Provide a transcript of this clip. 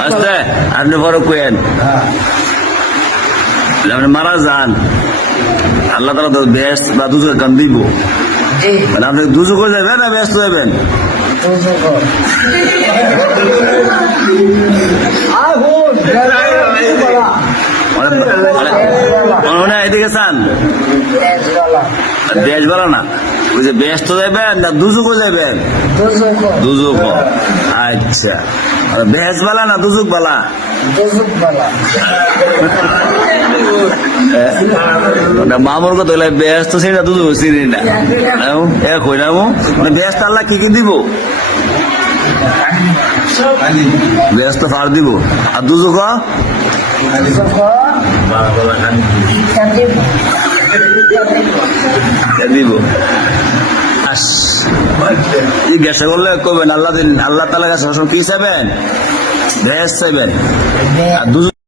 আস্তে আপনি বড় কেন আপনি মারা যান আল্লাহ তালা তো বেশ বা দুজো কান দিব মানে আপনি দুজো যাবেন না ব্যস্ত যাবেন এদিকে চান দেশ বলা না ওই যে ব্যস্ত যাবেন না দুজুকও যাবেন দুজুক আচ্ছা বেশ বালা না দুজুক বালা মামুর কথা হইলে ব্যস্ত সেটা দুজুক চিনি না এক হই না মানে ব্যস্ত আল্লাহ কি কি দিব ব্যস্ত ফার দিব আর দুজুক দিব জিজ্ঞাসা করলে কবেন আল্লাহ তালা কাছে কি চাইবেন ভেজ চাইবেন আর